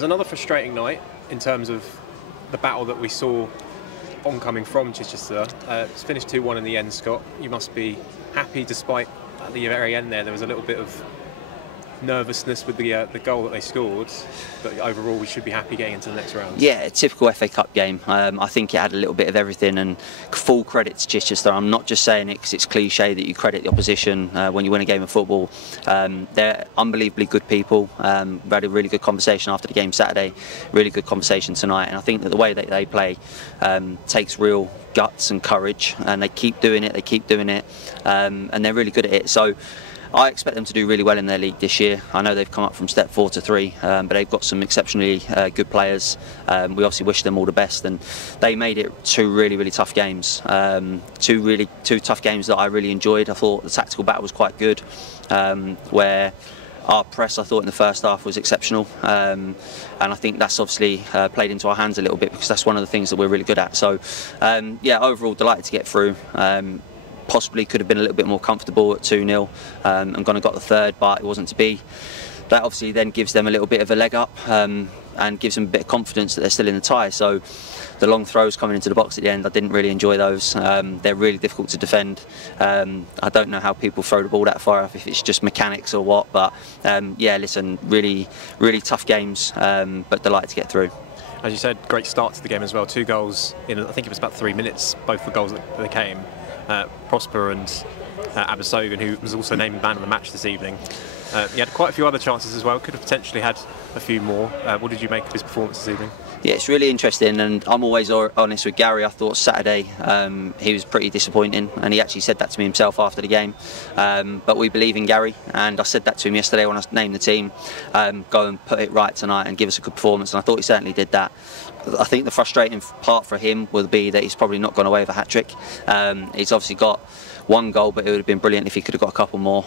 was another frustrating night in terms of the battle that we saw oncoming from Chichester. It's finished 2-1 in the end, Scott. You must be happy, despite at the very end there was a little bit of nervousness with the goal that they scored, but overall we should be happy getting into the next round. Yeah, a typical FA Cup game. I think it had a little bit of everything, and full credit to Chichester. I'm not just saying it because it's cliche that you credit the opposition when you win a game of football. They're unbelievably good people. We had a really good conversation after the game Saturday, really good conversation tonight, and I think that the way that they play takes real guts and courage, and they keep doing it, and they're really good at it. So I expect them to do really well in their league this year. I know they've come up from step 4 to 3, but they've got some exceptionally good players. We obviously wish them all the best, and they made it 2 really tough games. 2 tough games that I really enjoyed. I thought the tactical battle was quite good, where our press, I thought, in the first half was exceptional, and I think that's obviously played into our hands a little bit, because that's one of the things that we're really good at. So yeah, overall delighted to get through. Possibly could have been a little bit more comfortable at 2-0 and gone and got the third, but it wasn't to be. That obviously then gives them a little bit of a leg up and gives them a bit of confidence that they're still in the tie. So the long throws coming into the box at the end, I didn't really enjoy those. They're really difficult to defend. I don't know how people throw the ball that far off, if it's just mechanics or what, but yeah, listen, really tough games, but delighted to get through. As you said, great start to the game as well. 2 goals in, I think it was about 3 minutes, both the goals that they came. Prosper and Abisogun, who was also named man of the match this evening. He had quite a few other chances as well, could have potentially had a few more. What did you make of his performance this evening? Yeah, it's really interesting, and I'm always honest with Gary. I thought Saturday he was pretty disappointing, and he actually said that to me himself after the game. But we believe in Gary, and I said that to him yesterday when I named the team. Go and put it right tonight and give us a good performance, and I thought he certainly did that. I think the frustrating part for him will be that he's probably not gone away with a hat-trick. He's obviously got 1 goal, but it would have been brilliant if he could have got a couple more,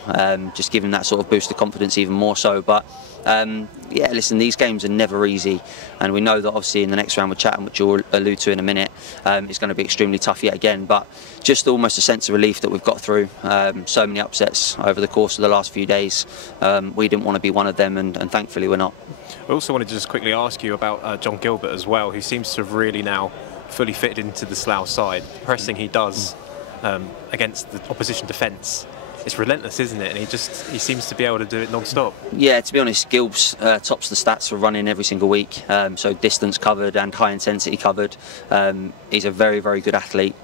just give him that sort of boost of confidence even more so. But yeah, listen, these games are never easy, and we know that obviously in the next round with Chatham, which you'll allude to in a minute, it's going to be extremely tough yet again. But just almost a sense of relief that we've got through so many upsets over the course of the last few days. We didn't want to be one of them, and thankfully we're not. I also wanted to just quickly ask you about John Gilbert as well, who seems to have really now fully fitted into the Slough side. The pressing he does against the opposition defence, it's relentless, isn't it? And he seems to be able to do it non-stop. Yeah, to be honest, Gilbs tops the stats for running every single week, so distance covered and high intensity covered. He's a very good athlete.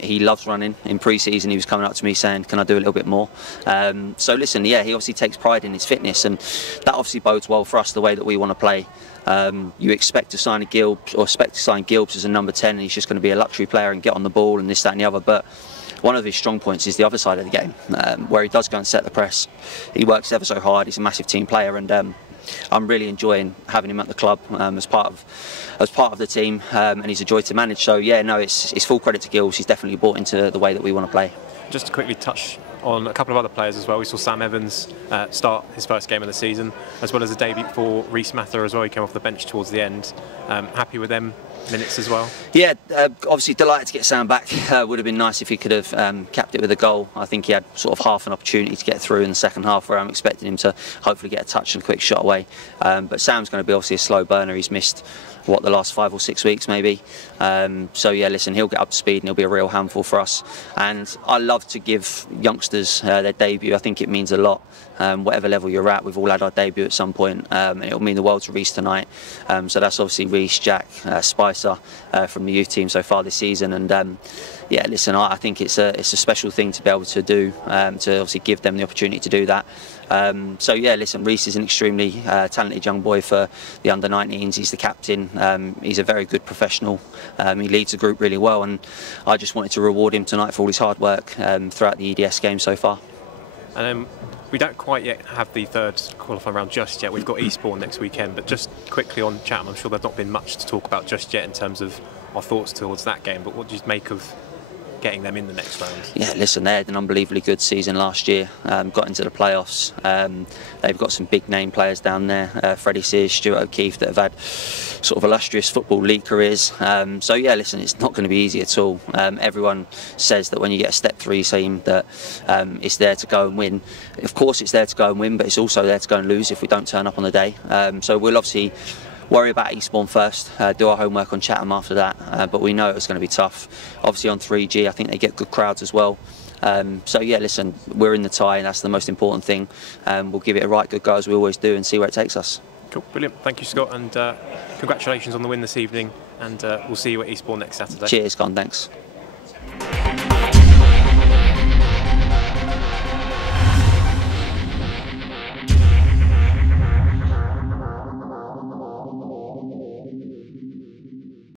He loves running. In pre-season he was coming up to me saying, can I do a little bit more? So listen, yeah, he obviously takes pride in his fitness, and that obviously bodes well for us, the way that we want to play. You expect to sign Gilbs as a number 10, and he's just going to be a luxury player and get on the ball and this, that and the other. But one of his strong points is the other side of the game, where he does go and set the press. He works ever so hard. He's a massive team player, and I'm really enjoying having him at the club as part of the team, and he's a joy to manage. So yeah, no, it's full credit to Gills. He's definitely bought into the way that we want to play. Just to quickly touch on a couple of other players as well. We saw Sam Evans start his first game of the season, as well as a debut for Reece Mather as well. He came off the bench towards the end. Happy with them minutes as well? Yeah, obviously delighted to get Sam back. Would have been nice if he could have capped it with a goal. I think he had sort of half an opportunity to get through in the second half, where I'm expecting him to hopefully get a touch and a quick shot away. But Sam's going to be obviously a slow burner. He's missed the last 5 or 6 weeks maybe. So yeah, listen, he'll get up to speed and he'll be a real handful for us. And I love to give youngsters their debut. I think it means a lot. Whatever level you're at, we've all had our debut at some point, and it'll mean the world to Reece tonight. So that's obviously Reece, Jack, Spicer from the youth team so far this season. And yeah, listen, I think it's a special thing to be able to do, to obviously give them the opportunity to do that. So yeah, listen, Reece is an extremely talented young boy for the under-19s. He's the captain. He's a very good professional. He leads the group really well, and I just wanted to reward him tonight for all his hard work throughout the EDS game so far. And we don't quite yet have the third qualifying round just yet. We've got Eastbourne next weekend, but just quickly on Chatham, I'm sure there's not been much to talk about just yet in terms of our thoughts towards that game, but what do you make of getting them in the next round? Yeah, listen, they had an unbelievably good season last year, got into the playoffs. They've got some big name players down there, Freddie Sears, Stuart O'Keefe, that have had sort of illustrious football league careers. So yeah, listen, it's not going to be easy at all. Everyone says that when you get a step 3 team that it's there to go and win. Of course it's there to go and win, but it's also there to go and lose if we don't turn up on the day. So we'll obviously worry about Eastbourne first, do our homework on Chatham after that, but we know it was going to be tough. Obviously on 3G, I think they get good crowds as well. So yeah, listen, we're in the tie and that's the most important thing. We'll give it a right good go as we always do and see where it takes us. Cool, brilliant. Thank you, Scott, and congratulations on the win this evening, and we'll see you at Eastbourne next Saturday. Cheers, Con, thanks.